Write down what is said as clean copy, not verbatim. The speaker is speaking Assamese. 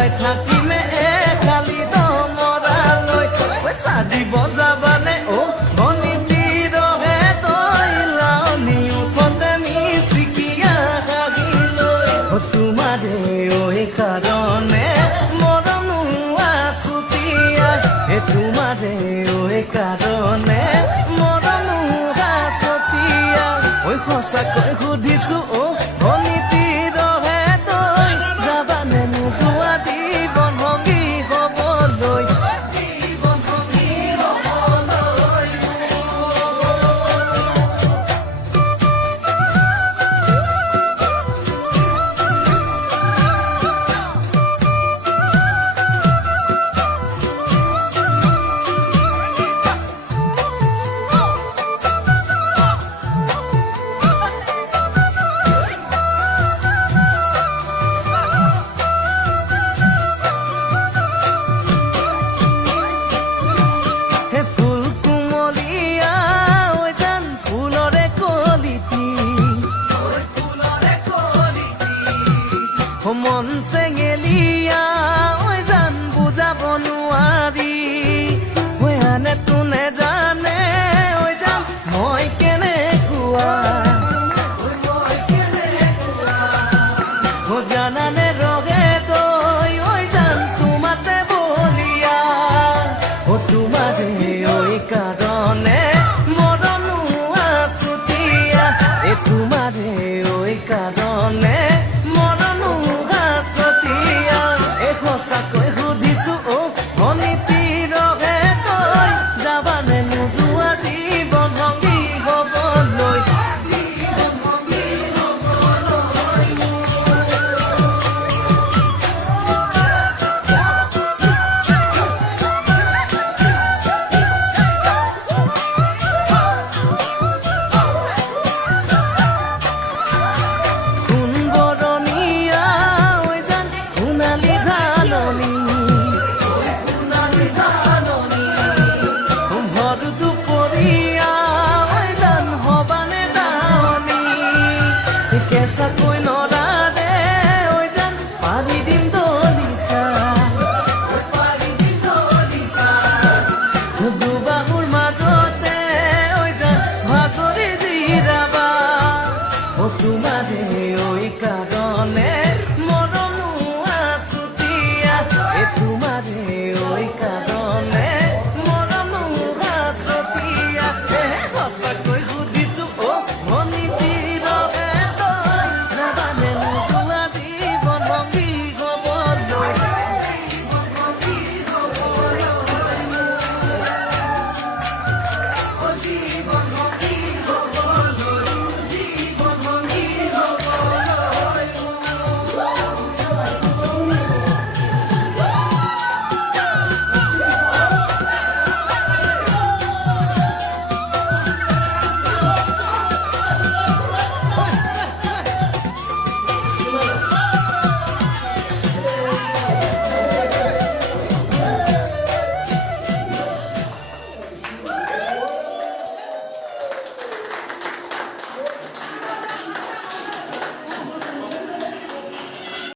চাই থাকিমে খালি দমৰালৈ সাজিব যাবানে অ ভনীতি ৰহে তই লাউনি উঠতে মিচিকিয়া হাগিলৈ তোমাৰে ঐ কাৰণে মৰমো আছুতীয়া তোমাৰে ঐ কাৰণে মৰমো আছুতীয়া ঐ সঁচাকৈ সুধিছো অ ভনীতি ৰহে তই যাবানে নোযোৱা জীৱন ভগী হ'বলৈ মন চেঙেলিয়া ঐ জান বুজাব নোৱাৰি ঐ আনে তোনে জানে ঐ জান মই কেনেকুৱা জানানে ৰহে তই ঐ জান তোমাতে বলিয়া তোমাৰে ঐ কাৰণে মৰমো আছুতীয়া তোমাৰে ঐ কাৰণে সঁচাকৈ সুধিছো অ ভনীতি ৰহে তই যাবানে নোযোৱা জীৱন ভংগী হ'বলৈ esa